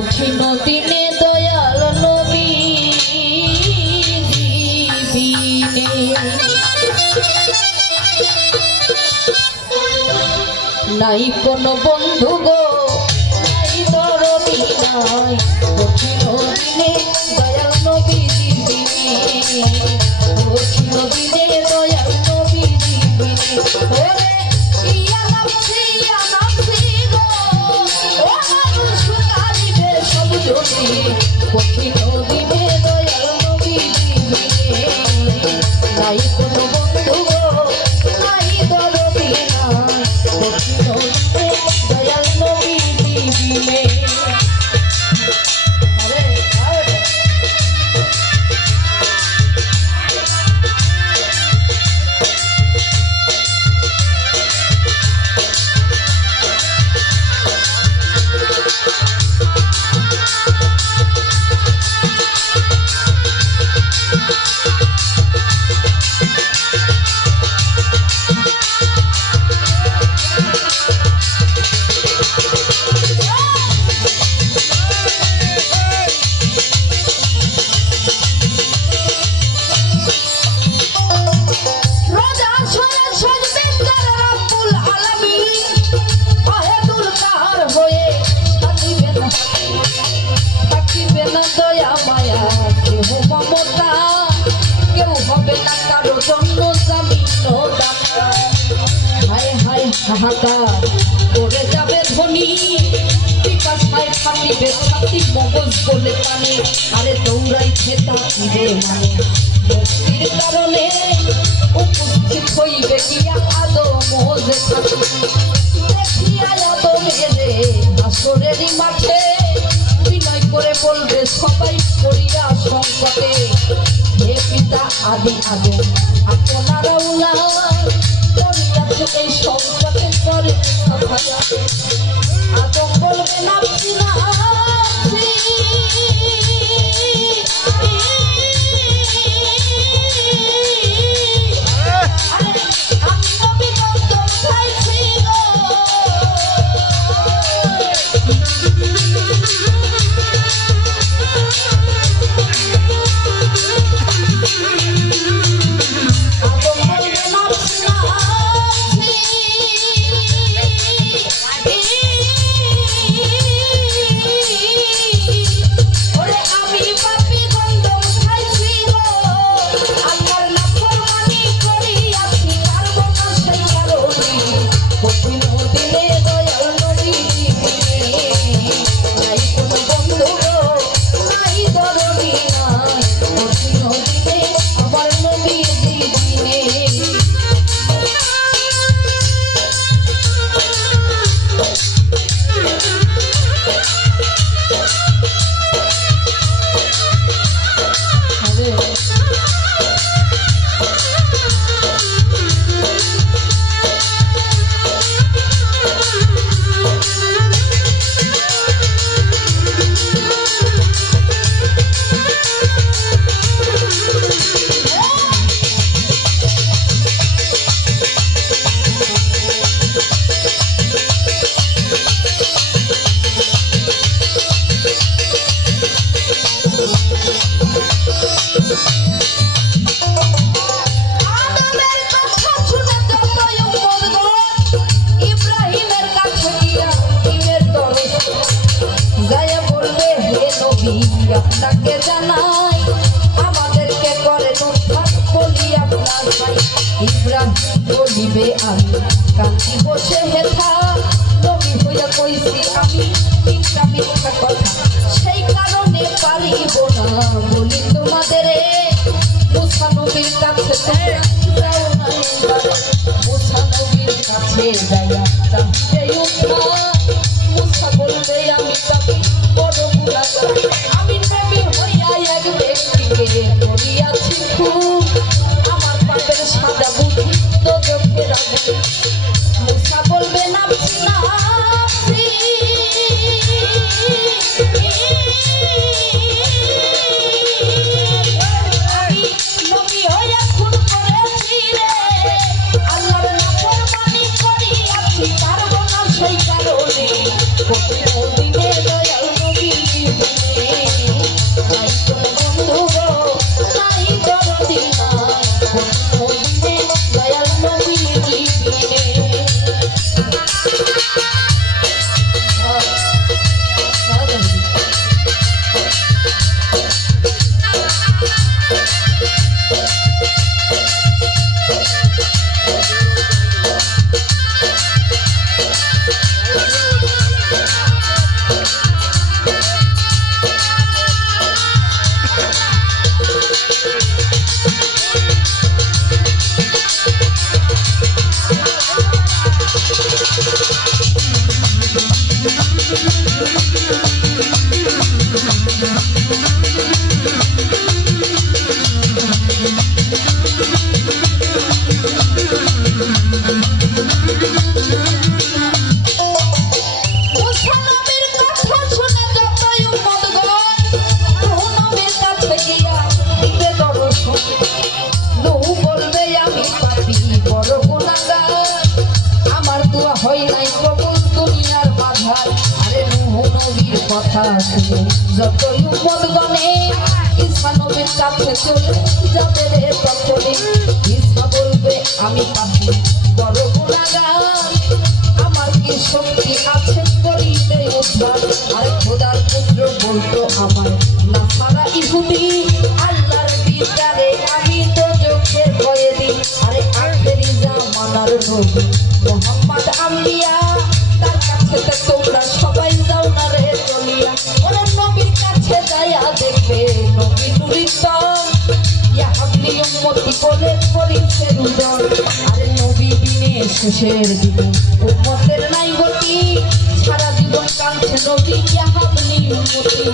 কঠিন দিনে দয়াল নবী দিবিনে নাই কোনো বন্ধু গো নাই দরদি নাই কঠিন দিনে দয়াল নবী দিবিনে কঠিন দিনে দয়াল নবী দিবিনে ওরে ইয়া নামছি গো ও মানুষ কারিবে সব জমি কঠিন দিনে দয়াল নবী দিবিনে নাই কোনো বন্ধু গো নাই দরদি নাই কঠিন দিনে দয়াল নবী দিবিনে হাহাকার করে যাবে ধনী বিকাশায় ফাটিবে ছাতি মগজ বলে কানে আরে দৌড়াইছে তাকিবে মানে মুক্তির কারণে উপস্থিত হইবে গিয়া আদম যে থাকি দেখিয়া আদমেরে আসরেরই মাঠে বিনয় করে বলবে সবাই পড়িয়া সংকটে হে পিতা আদি আদম আপনারা উলা এই সংকটে পরে আদম বলবে নামছি না আপনাকে জানাই আমাদেরকে করে উদ্ধার বলি আপনার ভাই ইব্রাহিম বলিবে আমি কান্তি বসে হেথা নবী হইয়া কইছি আমি তিনটা মিথ্যা কথা সেই কারণে পারিব না বলি তোমাদের মুসা নবীর কাছে যাও না মুসা নবীর কাছে যাইয়া তাহলে উদ্ধার মুসা বলবে আমি পাপি বড় গুনাহগার আমি নবী হইয়া এক ব্যক্তিকে করিয়াছি খুব আমার পাপের সাজা বুঝি তো চোখে রাখবো মুসা বলবে নামছি না আমি নবী হইয়া খুন করে কথা শুনে যতই উম্মত গণে ঈসা নবীর কাছে চলে যাবে রে তখনই ঈসা বলবে আমি পাপী বড় গুনাহগার আমার কি শক্তি আছে করিতে উদ্ধার আর খোদার পুত্র বলতো আমার নাসারা ইহুদি আল্লাহর বিচারে আমি তো চোখের ভয়ে দিই আরে আখেরি জামানার নবী মুহাম্মদ আম্বিয়া তার কাছে তোমরা সবাই যাও না রে চলিয়া ওরে নবীর কাছে যাইয়া দেখবে নবী নুরিতম ইয়া হাবলি উম্মতি বলে করিছে রুদন আরে নবী দিনে শেষের দিনে উম্মতের নাই গতি সারা জীবন কাঁদছে নবী ইয়া হাবলি উম্মতি